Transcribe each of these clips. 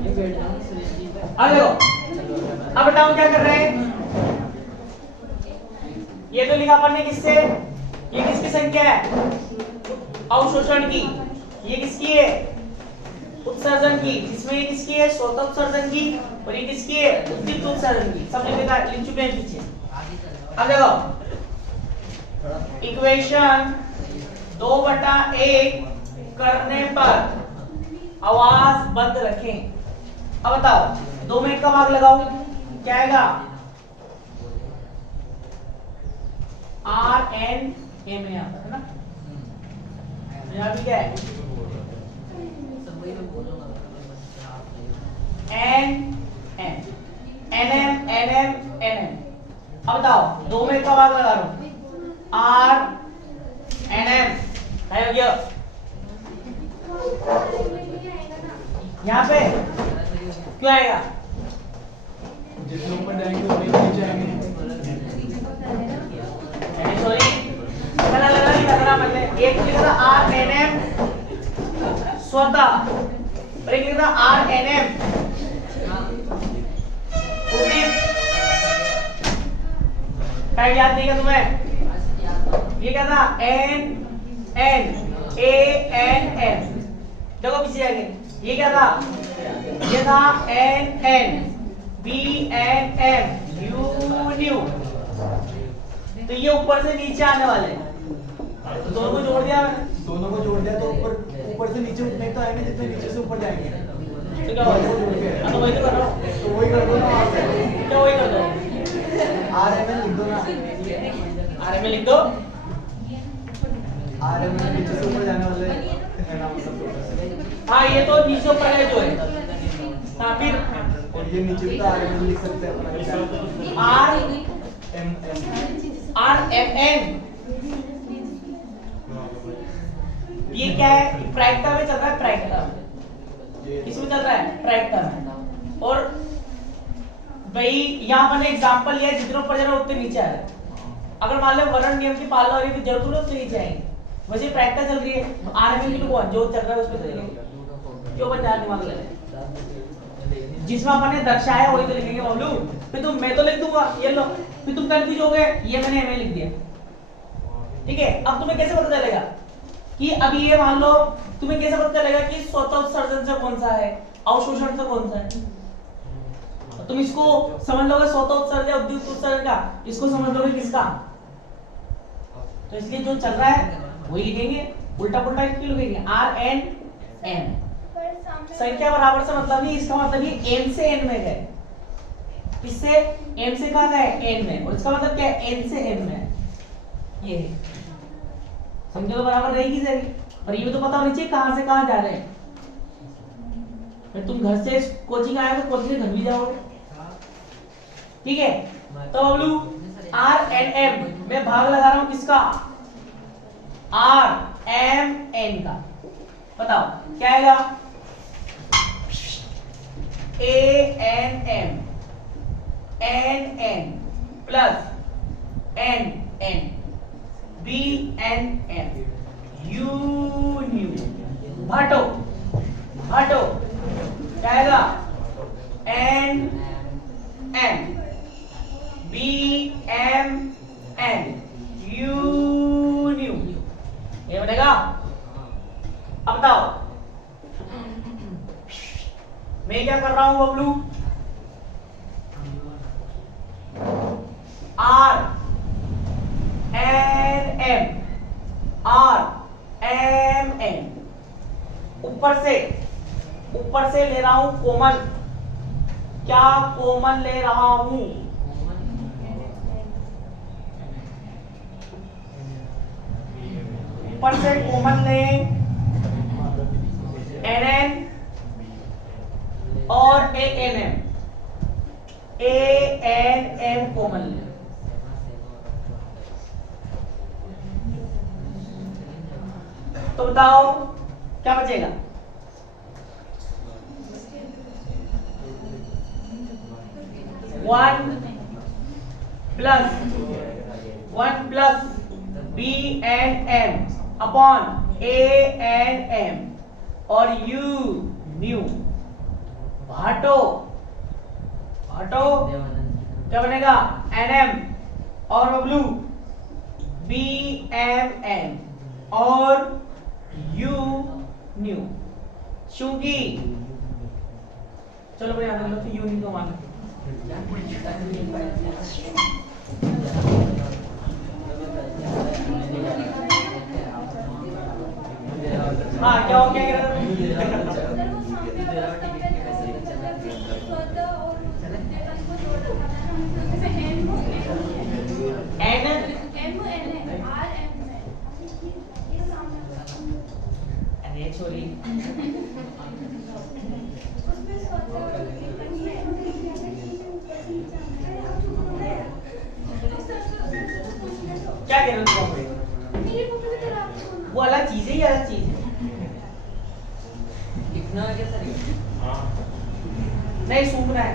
अब देखो, अब बताओ क्या कर रहे हैं। ये तो लिखा अपन ने किससे, ये किसकी संख्या है अवशोषण की, ये किसकी है उत्सर्जन की, जिसमें ये किसकी है स्वतः उत्सर्जन की और ये किसकी है उद्दीप्त उत्सर्जन की। सब लिख चुके हैं पीछे। अब देखो इक्वेशन 2/1 करने पर आवाज बंद रखें। अब बताओ 2 में 1 का भाग लगाओ, क्या आएगा RN M में आता है ना, यहाँ भी क्या है NM NM NM। अब बताओ 2 में 1 का भाग लगा लो R NM है हो गया। यहाँ पे क्यों आएगा, जितने ऊपर जाएंगे उतने नीचे आएंगे। सॉरी पता लगा नहीं लगा मतलब एक लिखा था RNM स्वतः और एक लिखा था RNM उद्दीप्त। क्या याद नहीं क्या तुम्हें, ये क्या था NN ANM। देखो पीछे आगे ये क्या था, ये था NN BNM UNU। तो ये ऊपर से नीचे आने वाले हैं, तो दोनों को जोड़ दिया मैंने, दोनों को जोड़ दिया तो ऊपर से नीचे उतने तो आएंगे जितने नीचे से ऊपर जाएंगे। तो क्या होगा, तो वही तो कर रहा हूँ, तो वही कर दो ना, क्या वही कर दो RML लिख दो ना, RML लिख दो। RML नीचे से ऊपर जाने वाले है ना, मतलब हाँ ये तो नीचे ऊपर है जो है। हाँ फिर और ये नीचे भी तो RML लिख सकते हैं अपना RMN। ये क्या है प्रायिकता में चल रहा है, प्रायिकता में किसमें चल रहा है प्रायिकता में। और भाई यहाँ पर एग्जांपल लिया है जितने ऊपर जा रहा है उतने नीचे आ रहा है। अगर मान लो वर्ण नियम की पालना हो रही है तो जरूर उतने नीचे आएंगे। वैसे प्रायिकता चल रही है तो RMN की कौन जो चल रहा है उस पे चलेंगे, क्यों बचा दिमाग लगे, जिसमें अपन ने दर्शाया वही तो लिखेंगे बबलू। फिर तुम मैं तो लिख दूंगा ये लो, फिर तुम कंफ्यूज हो गए ये मैंने MA लिख दिया, ठीक है। अब तुम्हें कैसे पता चलेगा कि अब ये मान लो तुम्हें कैसे पता चलेगा कि स्वतः उत्सर्जन से कौन सा है अवशोषण से कौन सा है। तुम इसको समझ लोगे स्वतः उत्सर्जन उद्दीप्त उत्सर्जन का, इसको समझ लोगे किसका, तो इसलिए जो चल रहा है वही लिखेंगे, उल्टा पुल्टा क्यों लिखेंगे RNN। संख्या बराबर से मतलब नहीं, इसका मतलब ये M से N में गए, इससे M से कहां गए N में, और इसका मतलब क्या है N से M में, ये संख्या तो बराबर रहेगी जरी, पर ये भी तो पता होना चाहिए कहां से कहां जा रहे हैं। फिर तुम घर से कोचिंग आए तो कोचिंग से घर भी जाओगे, ठीक है। तो बबलू RNM में भाग लगा रहा हूं किसका RMN का, बताओ क्या आएगा ANM NN plus NN BNM UNU भाटो भाटो क्या आएगा NN BMN UNU, ये बनेगा। अब बताओ मैं क्या कर रहा हूं बबलू, RMN ऊपर से ले रहा हूं कॉमन, क्या कॉमन ले रहा हूं, ऊपर से कॉमन ले NN और ANM कॉमन ले, तो बताओ क्या बचेगा, one plus BNM upon ANM और UNU भाटो, भाटो क्या बनेगा? NM और बबलू BMN और U न्यू शूगी। चलो भाई आगे लो, फिर यू न्यू को मान हाँ क्या हो क्या अरे छोरी क्या कह रहे हो तुम? वो अलग चीज है, ये अलग चीज है। लिखना है क्या सर? हाँ नहीं सूखना है।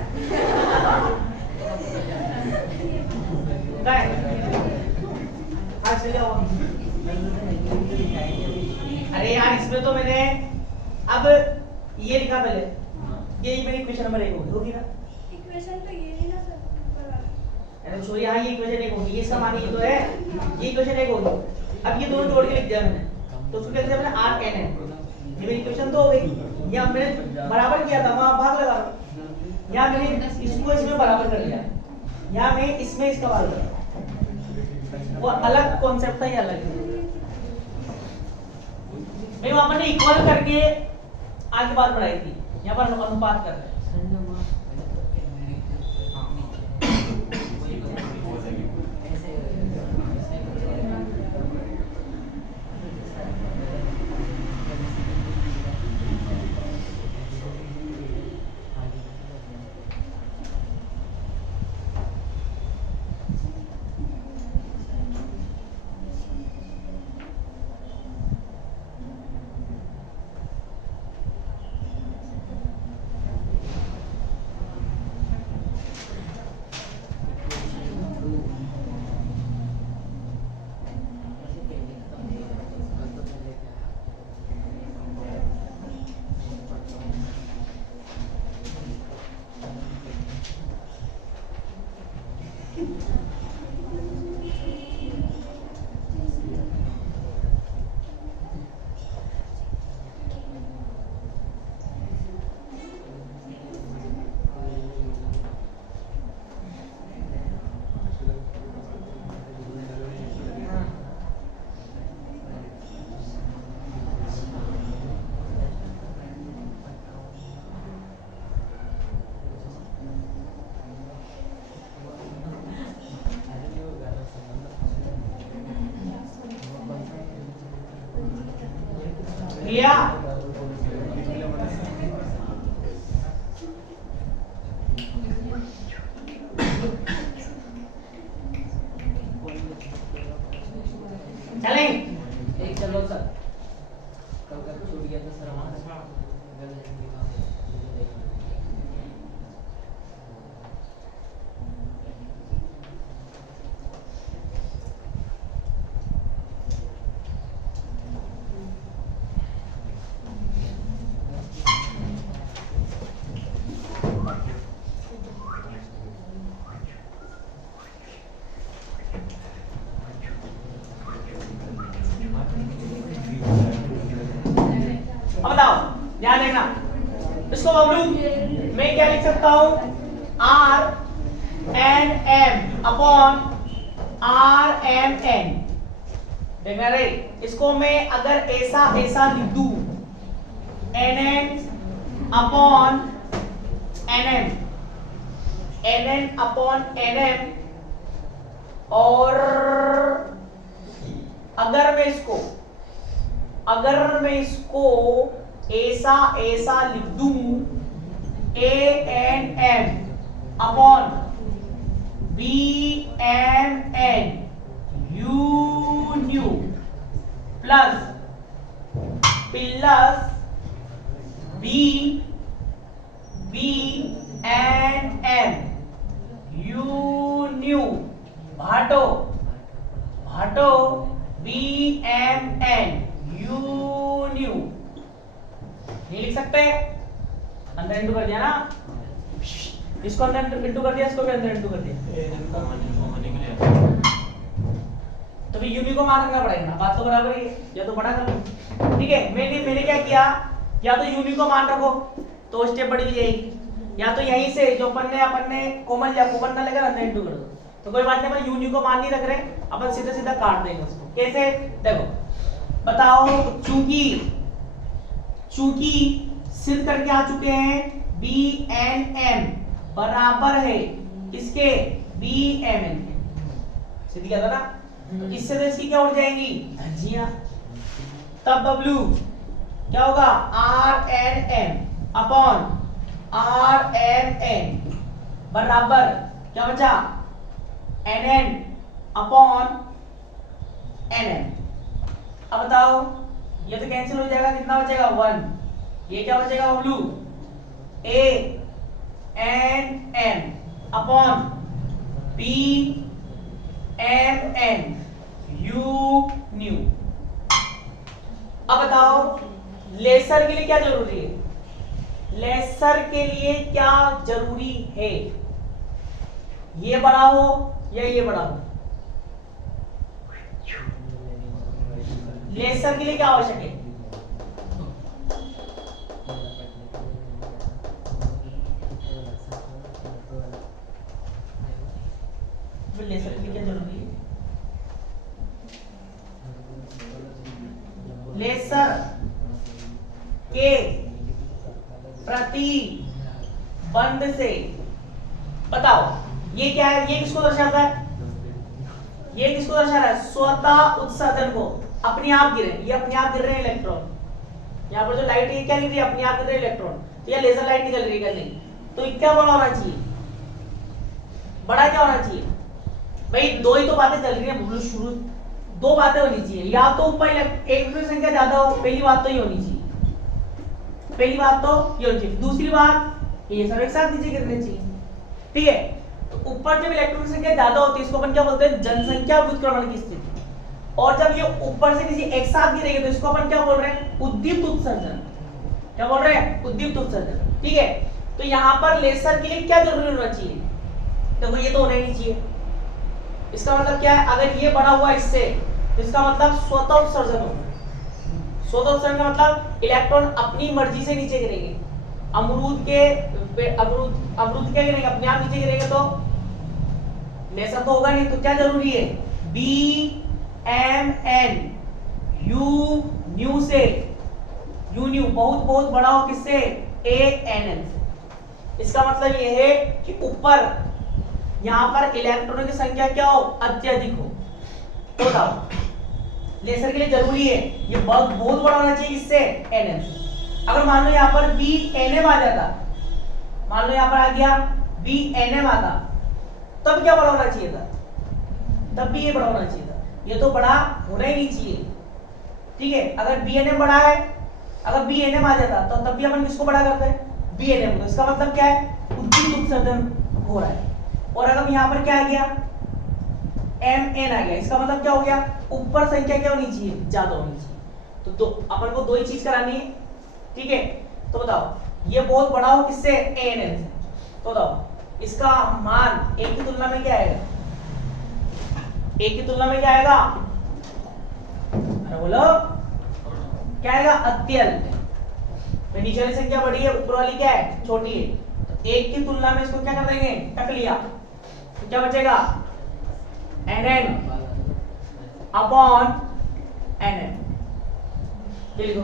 हाँ चलिए आओ। अरे यार इसमें तो मैंने अब ये लिखा पहले, ये मेरी इक्वेशन नंबर 1 होगी ना? इक्वेशन तो ये ही ना सर। अरे छोरी हाँ ये इक्वेशन 1 होगी, ये इसका मान ये तो है, ये इक्वेशन 1 होगी। अब ये दोनों जोड़ के लिख दिया मैंने, तो उसको कैसे मैंने RN है, ये मेरी इक्वेशन तो हो गई। यहाँ मैंने बराबर किया था, वहाँ भाग लगा लो। यहाँ मैंने इसको इसमें बराबर कर दिया, यहाँ मैं इसमें इसका भाग लगा। वो अलग कॉन्सेप्ट था, ये अलग है। मैं वहां पर इक्वल करके आगे बात बढ़ाई थी, यहाँ पर अनुपात कर रहे हैं। लिया चलें एक चलो सर, कल का छूट गया था सर हमारा। अब बताओ, ध्यान देना इसको बबलू मैं क्या लिख सकता हूं? RNM upon RMN। देखना रे, इसको मैं अगर ऐसा ऐसा लिख दूं, NN upon NM, NN upon NM, और अगर मैं इसको ऐसा ऐसा लिख दूं, ANM upon BMN U new plus BMN U new भाटो BMN U न्यू, ये लिख सकते हैं। अंदर इंटू कर दिया ना, इसको अंदर इंटू कर दिया, इसको भी अंदर इंटू कर दिया, तो फिर यूनी को मान रखना पड़ेगा ना, बात तो बराबर ही है, या तो बड़ा कर लो। ठीक है, मैंने क्या किया, या तो यूनी को मान रखो तो स्टेप बढ़ जाएगी, या तो यहीं से जो अपन ने कॉमन लिया, कॉमन ना लेकर अंदर इंटू कर दो, तो कोई बात नहीं, अपन यूनी को मान नहीं रख रहे, अपन सीधा सीधा काट देंगे उसको। कैसे, देखो बताओ, चूंकि सिद्ध करके आ चुके हैं BNM बराबर है किसके, BMN के, सिद्ध किया था ना, तो इससे तो इसकी क्या उड़ जाएंगी, धज्जियां, तब W क्या होगा, RNM अपॉन RMN बराबर क्या बचा, NN अपॉन NM। अब बताओ, ये तो कैंसिल हो जाएगा, कितना बचेगा 1, ये क्या बचेगा W ANN upon BMN U new. अब बताओ लेसर के लिए क्या जरूरी है, लेसर के लिए क्या जरूरी है, ये बड़ा हो या ये बड़ा हो, लेसर के लिए क्या आवश्यक है, लेसर के लिए क्या जरूरी है, लेसर के प्रति बंध से, बताओ ये क्या है, ये किसको दर्शाता है, ये किसको दर्शा रहा है, स्वतः उत्सर्जन को, अपने आप गिरे, ये अपने आप गिर रहे हैं इलेक्ट्रॉन, यहाँ पर जो लाइट है क्या गिर रही है, अपने आप गिर रहे हैं इलेक्ट्रॉन, तो ये लेजर लाइट निकल रही है, नहीं तो क्या बड़ा होना चाहिए, बड़ा क्या होना चाहिए भाई, दो ही तो बातें चल रही है शुरू, दो बातें होनी चाहिए, या तो ऊपर इलेक्ट्रॉन की संख्या ज्यादा हो, पहली बात तो ये होनी चाहिए, पहली बात तो ये होनी चाहिए, दूसरी बात ये सब एक साथ नीचे गिरने चाहिए। ठीक है, तो ऊपर जब इलेक्ट्रॉन की संख्या ज्यादा होती है इसको अपन क्या बोलते हैं, जनसंख्या व्युत्क्रमण की स्थिति, और जब ये ऊपर से नीचे एक साथ गिरेगी तो इसको अपन क्या बोल रहे हैं, उद्दीप्त उत्सर्जन, क्या बोल रहे हैं, उद्दीप्त उत्सर्जन। ठीक है, तो यहाँ पर लेसर के लिए क्या जरूरी होना चाहिए, देखो ये तो होना ही नहीं चाहिए, इसका मतलब क्या है, अगर ये बड़ा हुआ इससे तो इसका मतलब स्वतः उत्सर्जन होगा, स्वतः उत्सर्जन का मतलब इलेक्ट्रॉन अपनी मर्जी से नीचे गिरेंगे, अमरूद क्या गिरेंगे, अपने आप नीचे गिरेंगे, तो लेसर तो होगा नहीं, तो क्या जरूरी है, BMN U न्यू से, U न्यू बहुत बड़ा हो किससे, ANN से। इसका मतलब ये है कि ऊपर यहाँ पर इलेक्ट्रॉनों की संख्या क्या हो, अत्यधिक हो, तो बताओ लेसर के लिए जरूरी है ये बहुत बड़ा होना चाहिए, किससे, NN से। अगर मान लो यहाँ पर BNM आ जाता, मान लो यहाँ पर आ गया BNM आता, तब क्या बड़ा होना चाहिए था, तब भी ये बड़ा होना चाहिए था, ये तो बड़ा होना ही नहीं चाहिए। ठीक है, अगर BNM बड़ा है, अगर BNM आ जाता तो तब भी अपन किसको बड़ा करते हैं, BNM को, इसका मतलब क्या है, उद्दीप्त उत्सर्जन हो रहा है। और अगर यहाँ पर क्या आ गया, MN आ गया, इसका मतलब क्या हो गया, ऊपर संख्या क्या होनी चाहिए, ज्यादा होनी चाहिए, तो दो अपन को दो ही चीज करानी है। ठीक है, तो बताओ ये बहुत बड़ा हो किससे, ANN से, तो बताओ इसका मान एक की तुलना में क्या आएगा, एक की तुलना में क्या आएगा, अरे बोलो क्या आएगा, अत्यल्प। नीचे वाली संख्या बड़ी है, ऊपर वाली क्या है, छोटी है, तो एक की तुलना में इसको क्या कर देंगे, टक लिया, तो क्या बचेगा, NN अपॉन NN, ये लिखो।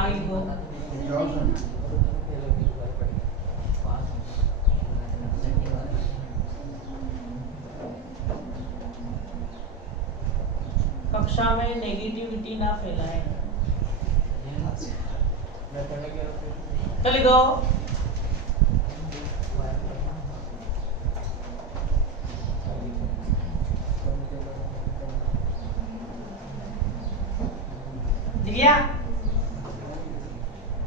आगे लिखो। कक्षा में नेगेटिविटी ना फैलाएं। तो लिखो लिखिया।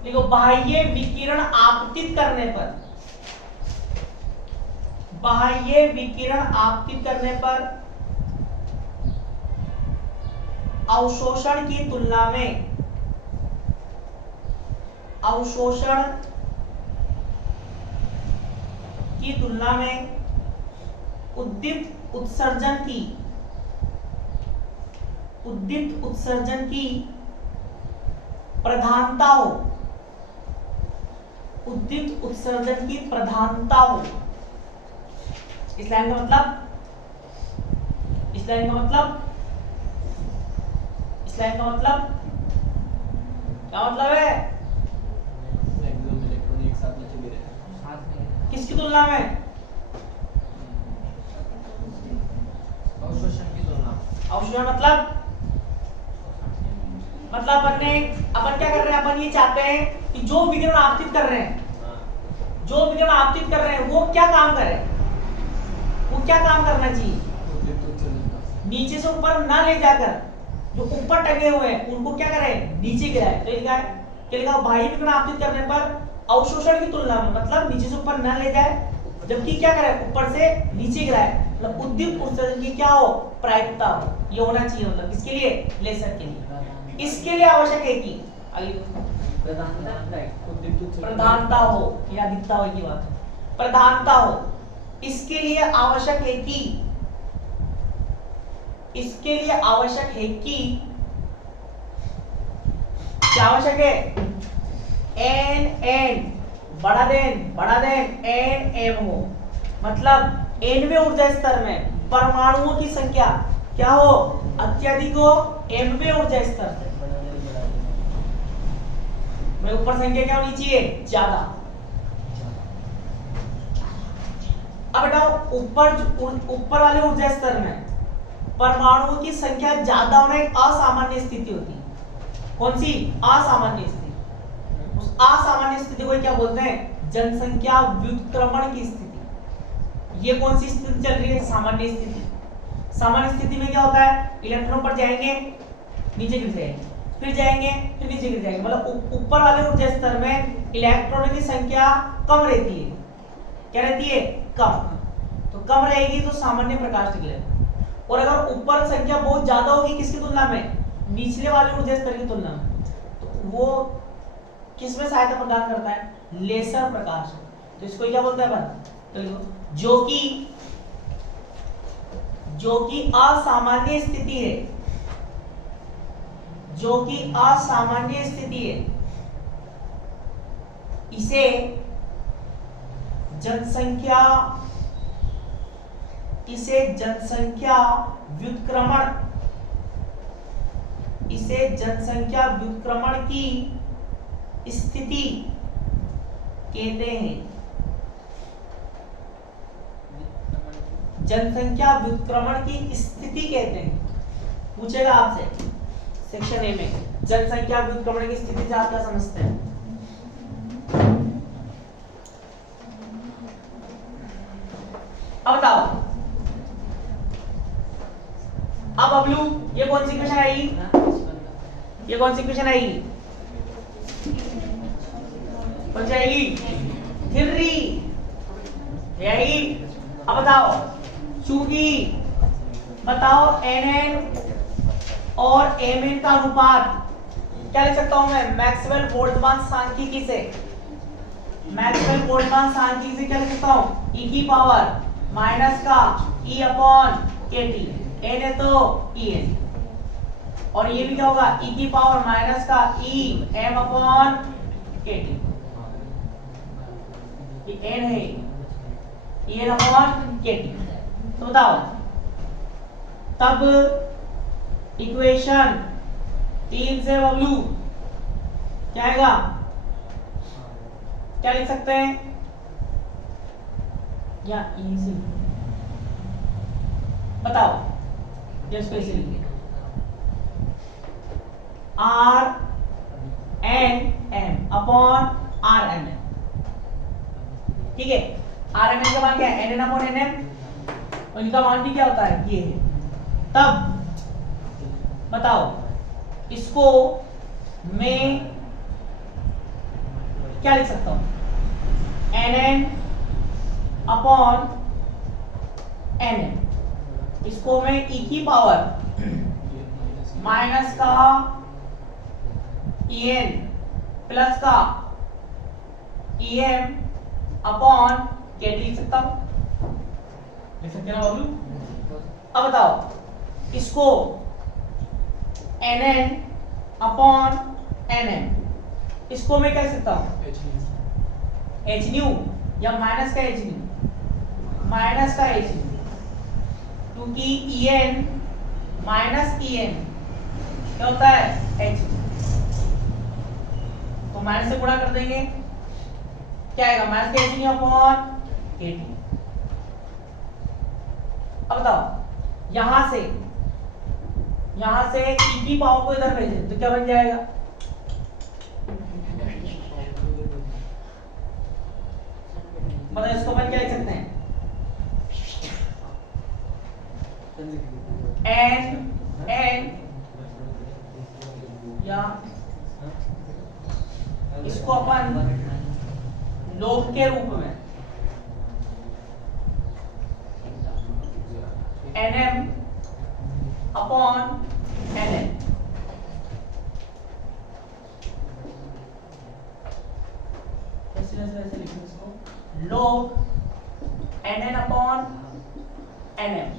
लिखो बाह्य विकिरण आपतित करने पर, बाह्य विकिरण आपतित करने पर अवशोषण की तुलना में, अवशोषण की तुलना में उद्दीप्त उत्सर्जन की, उद्दीप्त उत्सर्जन की प्रधानता हो, उद्दीप्त उत्सर्जन की प्रधानता हो। इस लाइन का मतलब, इस लाइन का मतलब, इस लाइन का मतलब क्या मतलब है? किसकी तुलना में? अवशोषण की तुलना। अवशोषण मतलब अपन क्या कर रहे हैं? अपन ये चाहते हैं कि जो विकिरण आपतित कर रहे हैं, जो विकिरण आपतित कर रहे हैं वो क्या काम करे, वो क्या काम करना चाहिए? नीचे से ऊपर ना ले जाकर जो ऊपर टंगे हुए हैं उनको क्या करें? नीचे गिराए। तो लिखा है क्या? लिखा बाह्य विकिरण आपतित करने पर अवशोषण की तुलना में, मतलब नीचे से ऊपर ना ले जाए, जबकि क्या करे? ऊपर से नीचे गिराए। मतलब उद्दीप्त उत्सर्जन की क्या हो? प्रायिकता हो। ये होना चाहिए। मतलब किसके लिए? लेसर के लिए। इसके लिए आवश्यक है कि प्रधानता हो या अधिकता हो की बात है, प्रधानता हो। इसके लिए आवश्यक है कि, इसके लिए आवश्यक है कि क्या आवश्यक है? एन बड़ा देन एन एम हो। मतलब nवें ऊर्जा स्तर में परमाणुओं की संख्या क्या हो? अत्यधिक हो mवें ऊर्जा स्तर से। मैं ऊपर संख्या क्या होनी चाहिए? ज्यादा। अब बताओ ऊपर वाले ऊर्जा स्तर में परमाणुओं की संख्या ज्यादा होना एक असामान्य स्थिति होती है। कौन सी? असामान्य स्थिति। उस असामान्य स्थिति को क्या बोलते हैं? जनसंख्या व्युत्क्रमण की स्थिति। ये कौन सी स्थिति चल रही है? सामान्य स्थिति। सामान्य स्थिति में क्या होता है? इलेक्ट्रॉन पर जाएंगे, नीचे गिर जाएंगे, फिर जाएंगे, फिर नीचे गिर जाएंगे। मतलब ऊपर वाले ऊर्जा स्तर में इलेक्ट्रॉनों की संख्या कम रहती है। क्या रहती है? कम। तो कम रहेगी तो सामान्य प्रकाश निकलेगा। और अगर ऊपर संख्या बहुत ज्यादा होगी किसकी तुलना में? निचले वाले ऊर्जा स्तर की तुलना में, तो वो किसमें सहायता प्रदान करता है? लेसर प्रकाश। तो इसको क्या बोलते हैं अपन? तो जो कि असामान्य स्थिति है, जो कि असामान्य स्थिति है, इसे जनसंख्या व्युत्क्रमण, इसे जनसंख्या व्युत्क्रमण की स्थिति कहते हैं। जनसंख्या व्युत्क्रमण की स्थिति कहते हैं। पूछेगा आपसे सेक्शन ए में, जनसंख्या व्युत्क्रमण की स्थिति से आप क्या समझते हैं? अब बताओ। अब बबलू, ये कौन सी क्वेश्चन आएगी? ये कौन सी क्वेश्चन आएगी? कौन सी आएगी? थियरी आएगी। अब बताओ, चूंकि बताओ nn और mn का अनुपात क्या लिख सकता हूं मैं? मैक्सवेल बोल्ट्जमान सांख्यिकी से, मैक्सवेल बोल्ट्जमान सांख्यिकी से क्या लिख सकता हूं? e की पावर माइनस का e अपॉन kt, n है तो en, और ये भी क्या होगा? e की पावर माइनस का e m अपॉन kt। ये n है, en अपॉन kt। तो बताओ, तब इक्वेशन 3 से बबलू क्या आएगा? क्या लिख सकते हैं? या इजी बताओ, ये specially R N M upon R M N, ठीक है। आर एम एन का मान क्या है? N N upon N M, और इनका मान भी क्या होता है? ये है। तब बताओ इसको मैं क्या लिख सकता हूं? N N upon N N, इसको मैं ई की पावर माइनस का ई एन प्लस का ई एम अपॉन के टी लिख सकता हूं, लिख सकते ना बाबू? अब बताओ इसको N N upon N M, इसको मैं क्या लिख सकता हूं? एच न्यू या माइनस का एच न्यू, माइनस का एच न्यू, क्योंकि E N minus E N क्या होता है? H new. तो माइनस से गुणा कर देंगे, क्या आएगा? माइनस का एच न्यू अपॉन के टी। अब बताओ यहां से ई की पावर को इधर भेजें तो क्या बन जाएगा? मतलब इसको अपन क्या लिख सकते हैं? एन एन, या इसको अपन लोग के रूप में N M upon N N, वैसे लिखें इसको, log nn upon nm,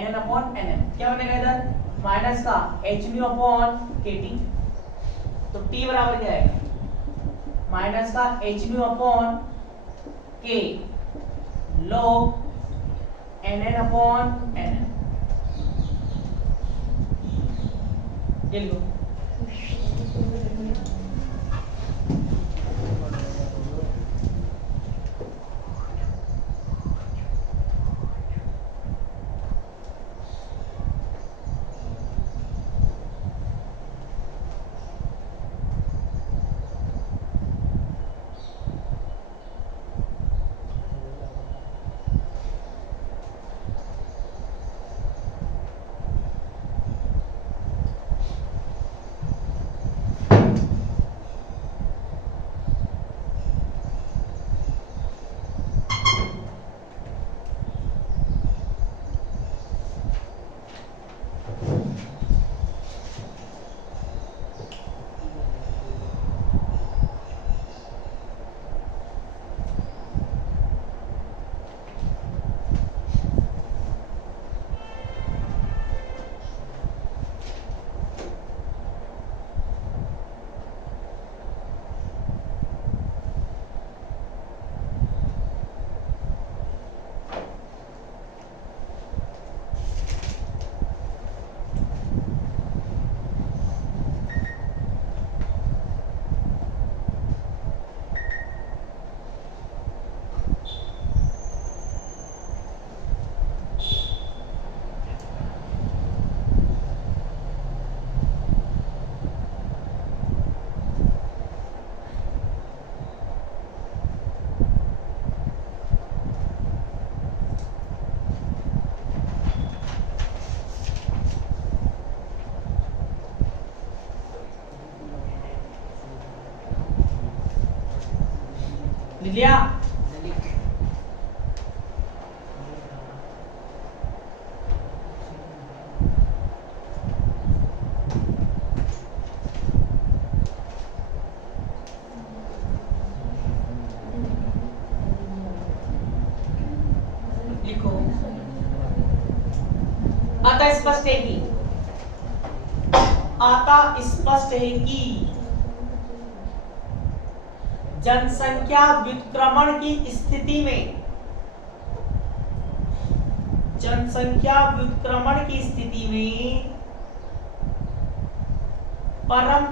nn upon nm क्या बनेगा इधर? माइनस का h न्यू अपॉन kt, तो t बराबर क्या आएगा? माइनस का h nu upon k log nn upon nm, ये लो। लिख लिया? लिखो। आता स्पष्ट है कि जनसंख्या व्युत्क्रमण की स्थिति में परम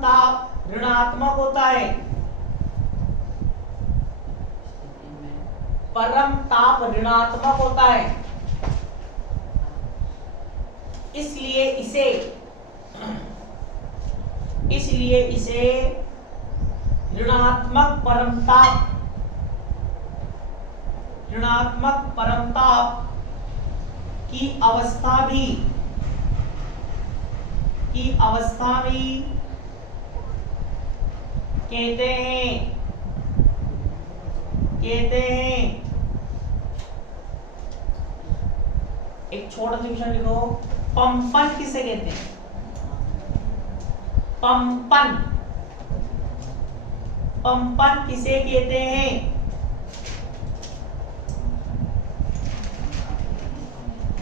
ताप ऋणात्मक होता है। परम ताप ऋणात्मक होता है, इसलिए इसे ऋणात्मक परम ताप की अवस्था भी कहते हैं। एक छोटा सा क्वेश्चन लिखो, पंपन किसे कहते हैं? पंपन किसे कहते हैं?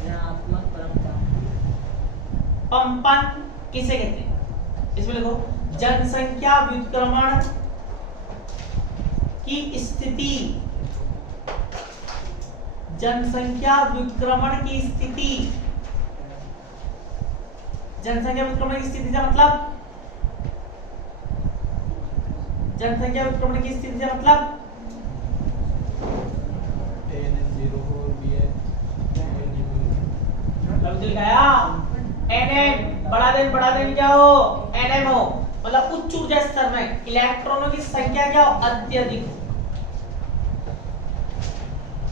ऋणात्मक परमता। पंपन किसे कहते हैं? इसमें लिखो, जनसंख्या व्युत्क्रमण की स्थिति, जनसंख्या व्युत्क्रमण की स्थिति से मतलब जनसंख्या व्युत्क्रमण की स्थिति से मतलब दिखाया nm बढ़ा दें जाओ nm हो, मतलब उच्च ऊर्जा स्तर में इलेक्ट्रॉनों की संख्या क्या हो? अत्यधिक।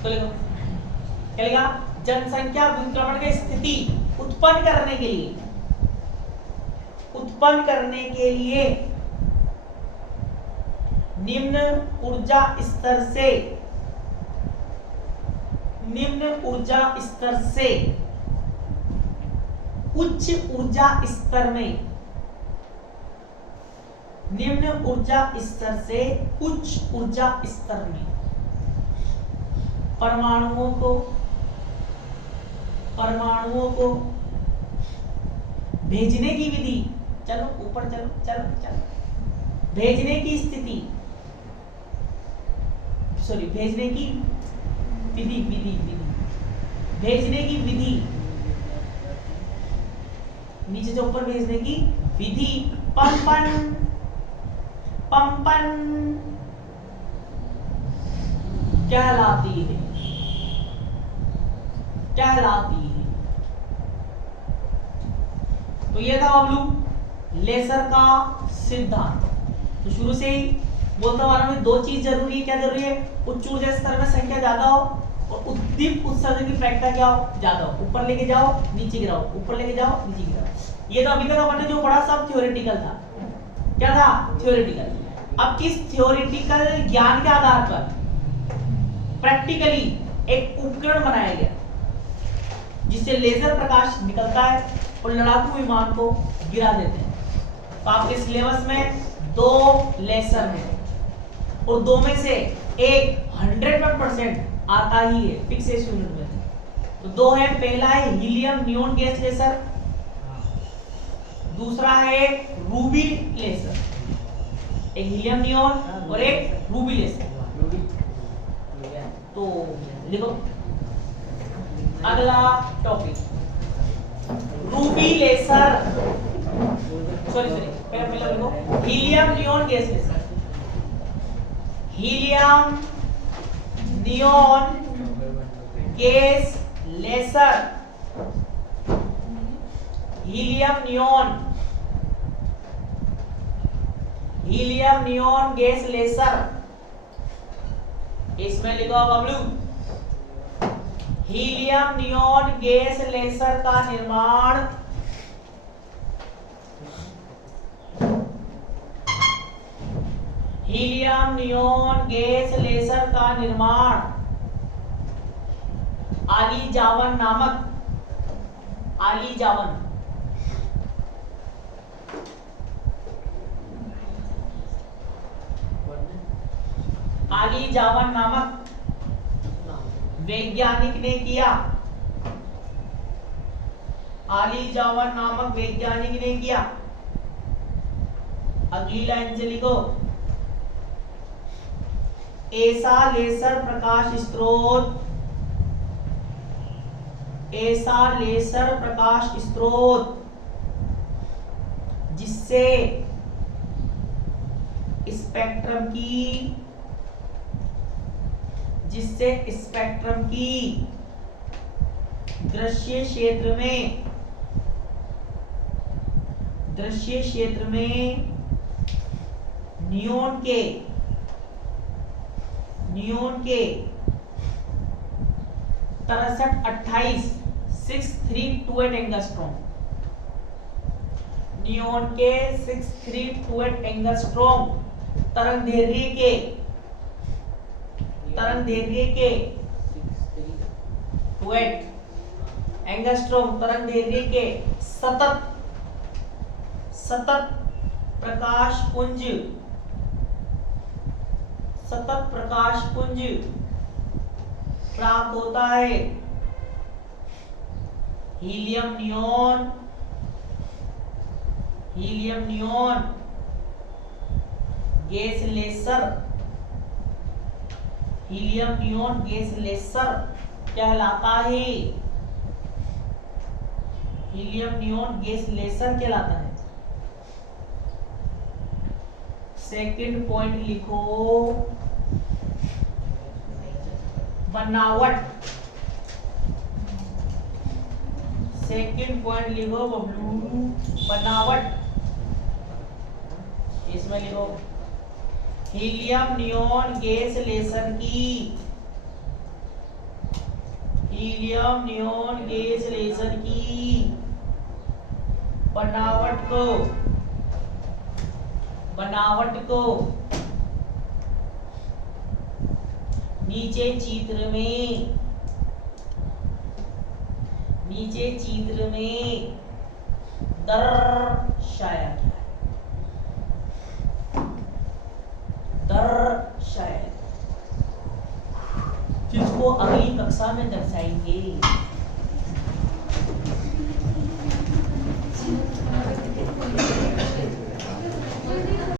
तो लिखो क्या लिखा? जनसंख्या व्युत्क्रमण की स्थिति उत्पन्न करने के लिए निम्न ऊर्जा स्तर से उच्च ऊर्जा स्तर में, निम्न ऊर्जा स्तर से उच्च ऊर्जा स्तर में परमाणुओं को भेजने की विधि, चलो ऊपर चलो भेजने की विधि नीचे से ऊपर भेजने की विधि पंपन कहलाती है। तो ये था बबलू लेसर का सिद्धांत। तो शुरू से ही बोलता हूं में दो चीज जरूरी है। क्या जरूरी है? उच्च ऊर्जा स्तर में संख्या ज्यादा हो और उद्दीप उत्सर्जन की प्रायिकता क्या हो? ज्यादा हो। ऊपर लेके जाओ नीचे गिराओ, ऊपर लेके जाओ नीचे गिराओ। ये तो अभी तक अपन ने जो पढ़ा सब थ्योरेटिकल था। क्या था? थ्योरेटिकल। अब इस थ्योरेटिकल ज्ञान के आधार पर प्रैक्टिकली एक उपकरण बनाया गया जिससे लेजर प्रकाश निकलता है और लड़ाकू विमान को गिरा देते हैं। तो आपके सिलेबस में 2 लेसर हैं और 2 में से एक 100% आता ही है फिक्स यूनिट में। तो 2 है, पहला है हीलियम नियोन गैस लेसर, दूसरा है रूबी लेसर। एक हीलियम नियोन और एक रूबी लेसर। तो लिखो अगला टॉपिक रूबी लेसर, पहले लिखो helium neon gas laser. Helium neon gas laser, helium neon gas laser. इसमें लिखो Bablu helium neon gas laser का निर्माण आलीजावन नामक वैज्ञानिक ने किया। अगली लाइन से लिखो ऐसा लेसर प्रकाश स्रोत ऐसा लेसर प्रकाश स्रोत जिससे स्पेक्ट्रम की दृश्य क्षेत्र में नियॉन के 6328 एंगस्ट्रॉम, नियॉन के 6328 एंगस्ट्रॉम तरंग दैर्घ्य के 28 एंगस्ट्रॉम तरंग दैर्घ्य के सतत प्रकाश पुंज प्राप्त होता है। हीलियम नियॉन गैस लेसर कहलाता है। हीलियम नियॉन गैस लेसर कहलाता है। सेकंड पॉइंट लिखो, बनावट। सेकंड पॉइंट लिखो बबलू, बनावट। इसमें लिखो हीलियम नियॉन गैस लेसर की बनावट को नीचे चित्र में दर्शाया जिसको अगली कक्षा में दर्शाएंगे।